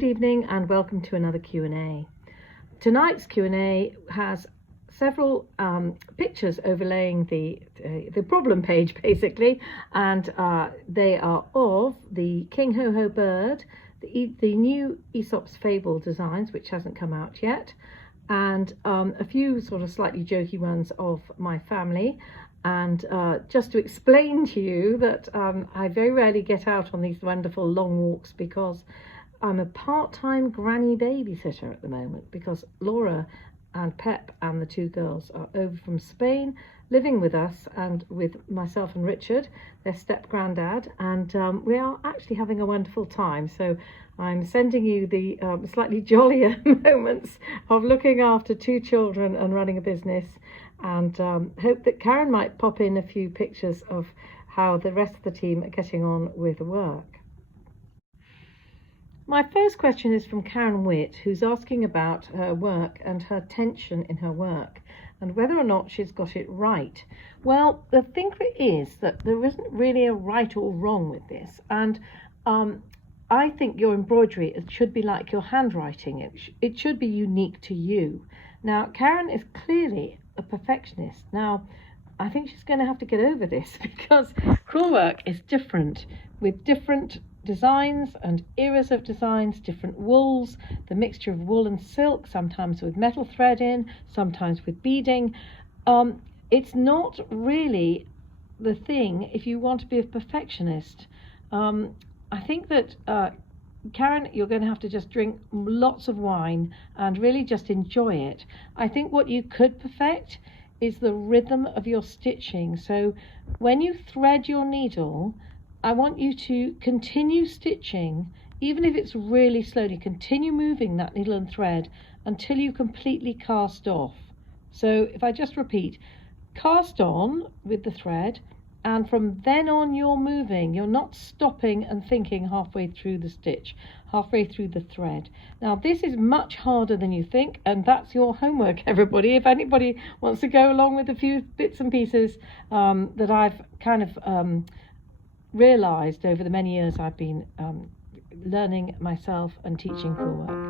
good evening and welcome to another Q&A. Tonight's Q&A has several pictures overlaying the problem page basically, and they are of the King Ho Ho bird, the new Aesop's Fable designs, which hasn't come out yet, and a few sort of slightly jokey ones of my family. And just to explain to you that I very rarely get out on these wonderful long walks because I'm a part-time granny babysitter at the moment, because Laura and Pep and the two girls are over from Spain living with us and with myself and Richard, their step-granddad, and we are actually having a wonderful time. So I'm sending you the slightly jollier moments of looking after two children and running a business, and hope that Karen might pop in a few pictures of how the rest of the team are getting on with work. My first question is from Karen Witt, who's asking about her work and her tension in her work and whether or not she's got it right. Well, the thing is that there isn't really a right or wrong with this, and I think your embroidery, it should be like your handwriting. It should be unique to you. Now, Karen is clearly a perfectionist. Now, I think she's going to have to get over this because crewel work is different, with different designs and eras of designs, different wools, the mixture of wool and silk, sometimes with metal thread in, sometimes with beading. It's not really the thing if you want to be a perfectionist. I think that Karen, you're going to have to just drink lots of wine and really just enjoy it. I think what you could perfect is the rhythm of your stitching. So when you thread your needle, I want you to continue stitching, even if it's really slowly. Continue moving that needle and thread until you completely cast off. So if I just repeat, cast on with the thread, and from then on you're moving. You're not stopping and thinking halfway through the stitch, halfway through the thread. Now this is much harder than you think, and that's your homework, everybody. If anybody wants to go along with a few bits and pieces that I've kind of realised over the many years I've been learning myself and teaching crewel work.